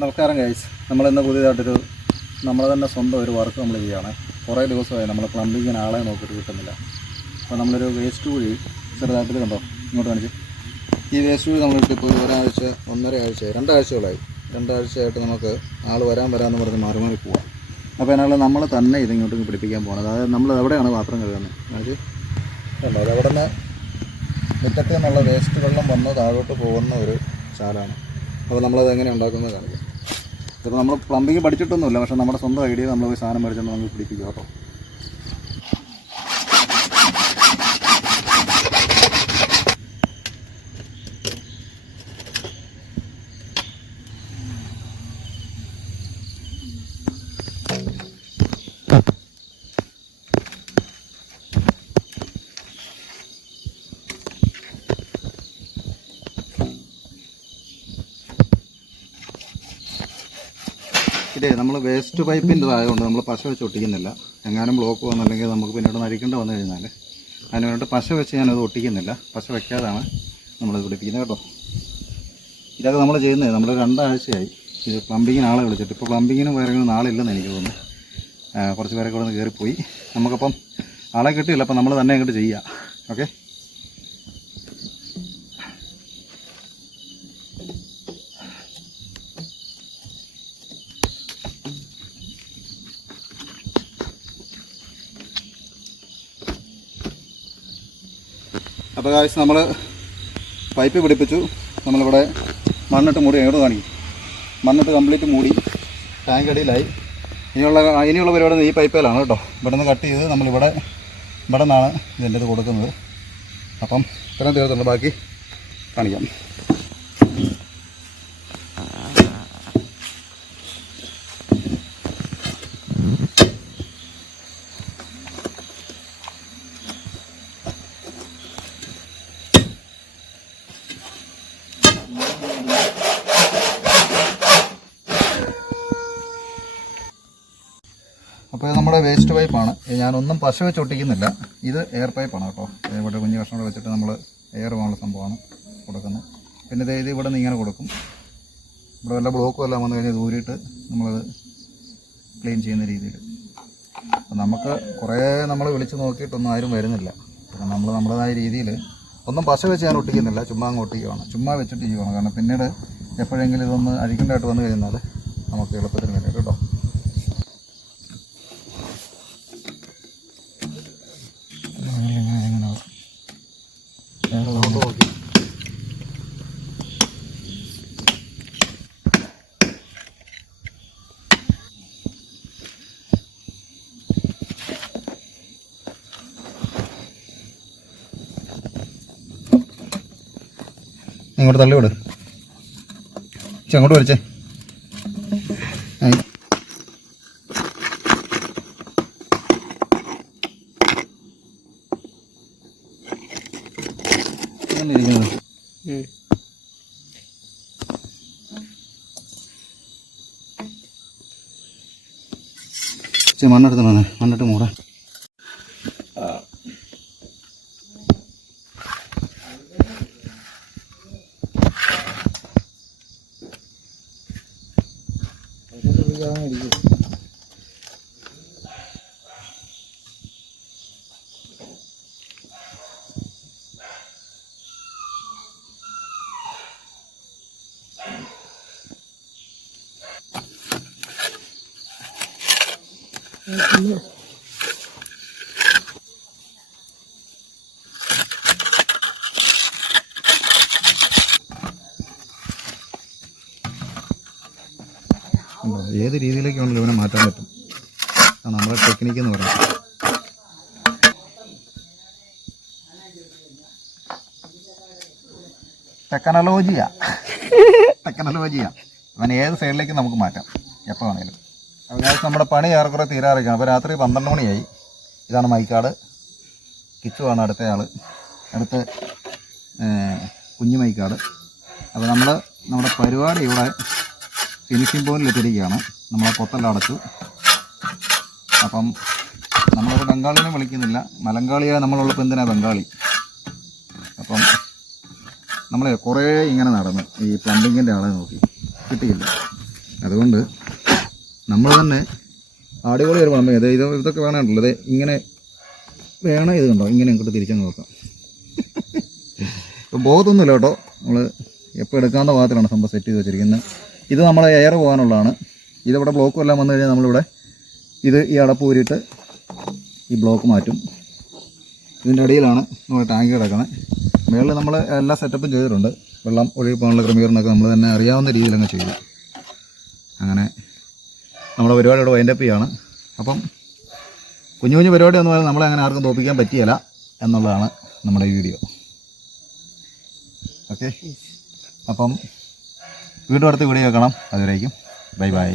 നമസ്കാരം ഗൈസ്, നമ്മളിന്ന് പുതിയതായിട്ടൊരു നമ്മൾ തന്നെ സ്വന്തം ഒരു വർക്ക് നമ്മൾ ചെയ്യുകയാണ്. കുറേ ദിവസമായി നമ്മൾ പ്ലംബിങ്ങിന് ആളെ നോക്കിയിട്ട് കിട്ടുന്നില്ല. അപ്പോൾ നമ്മളൊരു വേസ്റ്റ് കുഴി ചെറുതായിട്ട് കണ്ടോ ഇങ്ങോട്ട് കാണിച്ച്. ഈ വേസ്റ്റ് കുഴി നമ്മളിട്ടിപ്പോൾ ഒരാഴ്ച, ഒന്നര ആഴ്ചയായി, രണ്ടാഴ്ചയായിട്ട് നമുക്ക് ആൾ വരാമെന്ന് പറഞ്ഞ് മാറി പോവാം. അപ്പോൾ അതിനുള്ള നമ്മൾ തന്നെ ഇതിങ്ങോട്ട് പിടിപ്പിക്കാൻ പോകണം. അതായത് നമ്മൾ എവിടെയാണ് പാത്രം കഴുകുന്നത് കാണിച്ച് കണ്ടോ, അത് അവിടെ നിന്ന് മുറ്റത്തിൽ നിന്നുള്ള വേസ്റ്റ് വെള്ളം വന്ന് താഴോട്ട് പോകുന്ന ഒരു ചാലാണ്. അപ്പോൾ നമ്മളത് എങ്ങനെ ഉണ്ടാക്കുന്നത് കാണിക്കാം. ഇപ്പോൾ നമ്മൾ പ്ലംബിങ് പഠിച്ചിട്ടൊന്നുമില്ല, പക്ഷേ നമ്മുടെ സ്വന്തം ഐഡിയ നമ്മൾ ഒരു സാധനം പഠിച്ചിട്ട് നമുക്ക് പിടിപ്പിക്കുക കേട്ടോ. ഇതേ നമ്മൾ വേസ്റ്റ് പൈപ്പിൻ്റെ ആയതുകൊണ്ട് നമ്മൾ പശ വെച്ച് ഒട്ടിക്കുന്നില്ല. എങ്ങാനും ബ്ലോക്ക് വന്നില്ലെങ്കിൽ നമുക്ക് പിന്നീട് നരിക്കേണ്ട വന്നു കഴിഞ്ഞാൽ അതിന് വേണ്ടിയിട്ട് പശ വെച്ച് ഞാനത് ഒട്ടിക്കുന്നില്ല. പശ വയ്ക്കാതാണ് നമ്മളിത് പിടിപ്പിക്കുന്നത് കേട്ടോ. ഇതൊക്കെ നമ്മൾ ചെയ്യുന്നത് നമ്മൾ 2 ആഴ്ചയായി ഇത് പ്ലംബിങ്ങിന് ആളെ വിളിച്ചിട്ട്. ഇപ്പോൾ പ്ലംബിങ്ങിനും വയറിങ്ങിനും നാളില്ലെന്ന് എനിക്ക് തോന്നുന്നു. കുറച്ച് പേരൊക്കെ ഇവിടെ നിന്ന് കയറിപ്പോയി. നമുക്കപ്പം ആളെ കിട്ടിയില്ല, അപ്പം നമ്മൾ തന്നെ അങ്ങോട്ട് ചെയ്യുക. ഓക്കെ, അപ്പോൾ കാശ് നമ്മൾ പൈപ്പ് പിടിപ്പിച്ചു. നമ്മളിവിടെ മണ്ണിട്ട് മൂടി, എവിടെ കാണിക്കും, മണ്ണിട്ട് കംപ്ലീറ്റ് മൂടി ടാങ്ക് അടിയിലായി. ഇനിയുള്ള പരിപാടി ഈ പൈപ്പിലാണ് കേട്ടോ. ഇവിടെ നിന്ന് കട്ട് ചെയ്ത് നമ്മളിവിടെ നിന്നാണ് ഇതിൻ്റെ ഇത് കൊടുക്കുന്നത്. അപ്പം ഇത്രയും തീർത്തുണ്ട്, ബാക്കി കാണിക്കാം. അപ്പോൾ നമ്മുടെ വേസ്റ്റ് പൈപ്പാണ്. ഞാനൊന്നും പശ വെച്ച് ഒട്ടിക്കുന്നില്ല. ഇത് എയർ പൈപ്പാണ് കേട്ടോ. ഇവിടെ കുഞ്ഞ് കഷ്ണം വെച്ചിട്ട് നമ്മൾ എയർ പോകാനുള്ള സംഭവമാണ് കൊടുക്കുന്നത്. പിന്നെ ഇത് ഇവിടെ നിന്ന് ഇങ്ങനെ കൊടുക്കും. ഇവിടെ വല്ല ബ്ലോക്കും എല്ലാം വന്നു കഴിഞ്ഞാൽ ദൂരിയിട്ട് നമ്മളത് ക്ലീൻ ചെയ്യുന്ന രീതിയിൽ. അപ്പം നമുക്ക് കുറേ നമ്മൾ വിളിച്ച് നോക്കിയിട്ടൊന്നും ആരും വരുന്നില്ല. അപ്പം നമ്മൾ നമ്മുടേതായ രീതിയിൽ ഒന്നും പശ വെച്ച് ഞാൻ ഒട്ടിക്കുന്നില്ല, ചുമ്മാ അങ്ങ് ഒട്ടിക്കുകയാണ്. ചുമ്മാ വെച്ചിട്ട് ചെയ്യുകയാണ്. കാരണം പിന്നീട് എപ്പോഴെങ്കിലും ഇതൊന്ന് അഴിക്കേണ്ടതായിട്ട് വന്നു കഴിഞ്ഞാൽ നമുക്ക് എളുപ്പത്തിന് വേണ്ടി കേട്ടോ. ഇങ്ങോട്ട് തള്ളി വിട്, അങ്ങോട്ട് വലിച്ചേ. മണ്ണെടുത്ത് മണ്ണിട്ട് മൂടാൻ. ഏത് രീതിയിലേക്കാണല്ലോ ഇവനെ മാറ്റാൻ പറ്റും. നമ്മുടെ ടെക്നിക്ക് എന്ന് പറയുന്നത്. ടെക്നോളജിയാ അവൻ ഏത് സൈഡിലേക്ക് നമുക്ക് മാറ്റാം എപ്പോൾ വേണേലും. അതായത് നമ്മുടെ പണി ഏറെക്കുറെ തീരാറിരിക്കണം. അപ്പോൾ രാത്രി 12 മണിയായി. ഇതാണ് മൈക്കാട്. കിച്ചുവാണ് അടുത്തയാൾ, അടുത്ത കുഞ്ഞു മൈക്കാട്. അപ്പോൾ നമ്മുടെ പരിപാടി ഇവിടെ ഫിനിഷിംഗ് പോയിന്റിലെത്തിയിരിക്കുകയാണ്. നമ്മളെ പൊത്തെല്ലാം അടച്ചു. അപ്പം നമ്മളൊരു ബംഗാളിനെ വിളിക്കുന്നില്ല, മലങ്കാളിയായ നമ്മളുള്ളപ്പോൾ എന്തിനാ ബംഗാളി. അപ്പം നമ്മൾ കുറേ ഇങ്ങനെ നടന്നു ഈ പ്ലംബിങ്ങിൻ്റെ ആളെ നോക്കി, കിട്ടിയില്ല. അതുകൊണ്ട് നമ്മൾ തന്നെ അടിപൊളി ഒരു പ്ലംബിങ്. ഇതൊക്കെ വേണമല്ലോ. ഇത് ഇങ്ങനെ വേണം. ഇത് കണ്ടോ, ഇങ്ങനെ ഇങ്ങോട്ട് തിരിച്ചങ്ങ് നോക്കാം. ഇപ്പം ബോധമൊന്നുമില്ല കേട്ടോ. നമ്മൾ എപ്പോൾ എടുക്കാവുന്ന ഭാഗത്തിലാണ് സംഭവം സെറ്റ് ചെയ്ത് വെച്ചിരിക്കുന്നത്. ഇത് നമ്മളെ എയർ പോകാനുള്ളതാണ്. ഇതിവിടെ ബ്ലോക്കും എല്ലാം വന്നു കഴിഞ്ഞാൽ നമ്മളിവിടെ ഈ അടപ്പ് ഊരിയിട്ട് ഈ ബ്ലോക്ക് മാറ്റും. ഇതിൻ്റെ അടിയിലാണ് നമ്മൾ ടാങ്ക് കിടക്കുന്നത്. മുകളിൽ നമ്മൾ എല്ലാ സെറ്റപ്പും ചെയ്തിട്ടുണ്ട്. വെള്ളം ഒഴുകി പോകാനുള്ള ക്രമീകരണമൊക്കെ നമ്മൾ തന്നെ അറിയാവുന്ന രീതിയിലങ്ങ് ചെയ്തു. അങ്ങനെ നമ്മുടെ പരിപാടിയോട് വൈൻഡപ്പ് ചെയ്യാണ്. അപ്പം കുഞ്ഞു കുഞ്ഞു പരിപാടി എന്ന് പറഞ്ഞാൽ നമ്മളെ അങ്ങനെ ആർക്കും തോൽപ്പിക്കാൻ പറ്റിയല്ല എന്നുള്ളതാണ് നമ്മുടെ ഈ വീഡിയോ. ഓക്കെ, അപ്പം വീണ്ടും അടുത്ത വീഡിയോ കാണാം. അതുവരേക്കും ബൈ ബൈ.